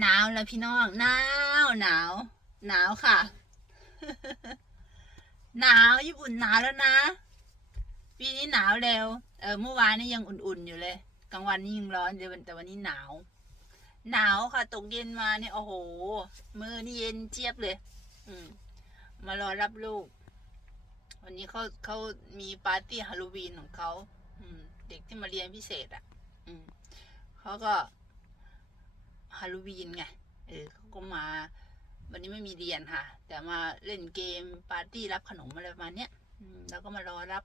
หนาวแล้วพี่น้องหนาวหนาวหนาวค่ะ หนาวญี่ปุ่นหนาวแล้วนะ ปีนี้หนาวเร็วเออเมื่อวานนี่ยังอุ่นๆอยู่เลย กลางวันนี่ยังร้อนเดี๋ยวแต่วันนี้หนาว หนาวค่ะ ตกเย็นมาเนี่ยโอ้โห มือนี่เย็นเจี๊ยบเลย อืม มารอรับลูก วันนี้เขาเขามีปาร์ตี้ฮาโลวีนของเขาอืม เด็กที่มาเรียนพิเศษอะ อืมเขาก็ ฮาโลวีนไง เออเขาก็มา วันนี้ไม่มีเรียนค่ะ แต่มาเล่นเกมปาร์ตี้รับขนมอะไรประมาณเนี้ยแล้วก็มารอรับ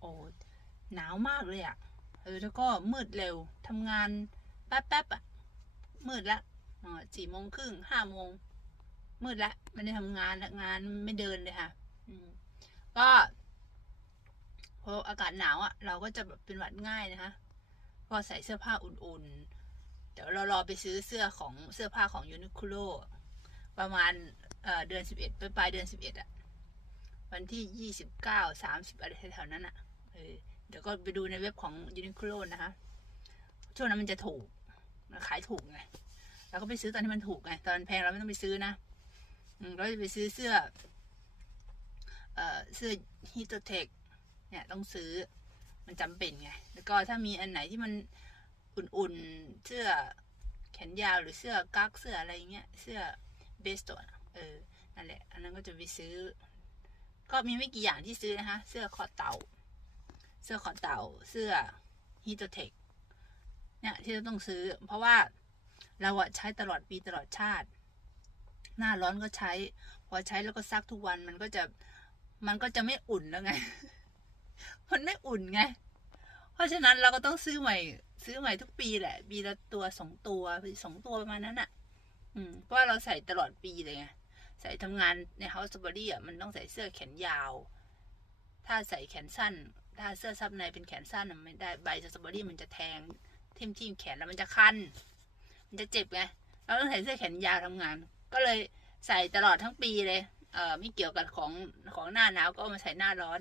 โอ้หนาวมากเลยอะ่ะ เออ แล้วก็มืดเร็วทำงานแป๊บแป๊บๆอะ่ะ มืดละสี่โมงครึ่งห้าโมงมืดละไม่ได้ทำงานละงานไม่เดินเลยค่ะ อืม ก็พออากาศหนาวอะ่ะ เราก็จะแบบเป็นหวัดง่ายนะคะ ก็ใส่เสื้อผ้าอุ่นๆ ดี๋ยวเรารอไปซื้อเสื้อของเสื้อผ้าของยูนิค l โ o ประมาณเดือนสิบเอ็ดปลายเดือนสิบเอ็ดอะวันที่ยี่สิบเก้าสามสิบอะไรแถวๆนั้นอะเออเดี๋ยวก็ไปดูในเว็บของยูนิค l โ o นะคะ ช่วงนั้นมันจะถูกมันขายถูกไงเราก็ไปซื้อตอนที่มันถูกไงตอนแพงเราไม่ต้องไปซื้อนะเราจะไปซื้อเสื้อ เอ่อเสื้อฮิโตเทคเนี่ยต้องซื้อมันจำเป็นไง แล้วก็ถ้ามีอันไหนที่มัน อุ่นๆ เสื้อแขนยาวหรือเสื้อกั๊กเสื้ออะไรเงี้ย เสื้อเบสต์เออ นั่นแหละ อันนั้นก็จะไปซื้อ ก็มีไม่กี่อย่างที่ซื้อนะคะ เสื้อคอเต่า เสื้อคอเต่า เสื้อฮิโตเทคเนี่ยที่เราต้องซื้อ เพราะว่าเราอะใช้ตลอดปีตลอดชาติ หน้าร้อนก็ใช้ พอใช้แล้วก็ซักทุกวันมันก็จะ มันก็จะไม่อุ่นแล้วไง มันไม่อุ่นไง เพราะฉะนั้นเราก็ต้องซื้อใหม่ ซื้อใหม่ทุกปีแหละปีละตัวสองตัวสองตัวประมาณนั้นอะ อืมเพราะเราใส่ตลอดปีเลยไงใส่ทำงานใน House b o d y อะมันต้องใส่เสื้อแขนยาว ถ้าใส่แขนสั้น ถ้าเสื้อซับในเป็นแขนสั้นอะไม่ได้ใบสตรอเบอรี่มันจะแทงทิ่มทิ่มแขนแล้วมันจะคัน มันจะเจ็บไงเราต้องใส่เสื้อแขนยาวทำงาน ก็เลยใส่ตลอดทั้งปีเลย เออไม่เกี่ยวกับของของหน้าหนาวก็มาใส่หน้าร้อน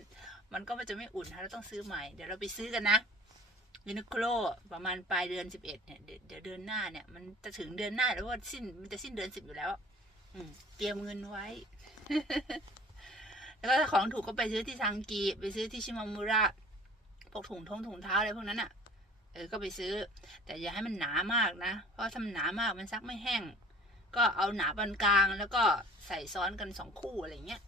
มันก็จะไม่อุ่นถ้าเราต้องซื้อใหม่ เดี๋ยวเราไปซื้อกันนะยูนิโคลประมาณปลายเดือนสิบเอ็ดเนี่ยเดี๋ยวเดือนหน้าเนี่ย มันจะถึงเดือนหน้าแล้วว่าสิ้นมันจะสิ้นเดือนสิบอยู่แล้ว อืมเตรียมเงินไว้ แล้วก็ถ้าของถูกก็ไปซื้อที่ซังกีไปซื้อที่ชิมามุระพวกถุงท้องถุงเท้าอะไรพวกนั้นอะเออ ก็ไปซื้อ แต่อย่าให้มันหนามากนะ เพราะถ้ามันหนามากมันซักไม่แห้ง ก็เอาหนาปานกลางแล้วก็ใส่ซ้อนกันสองคู่อะไรเงี้ย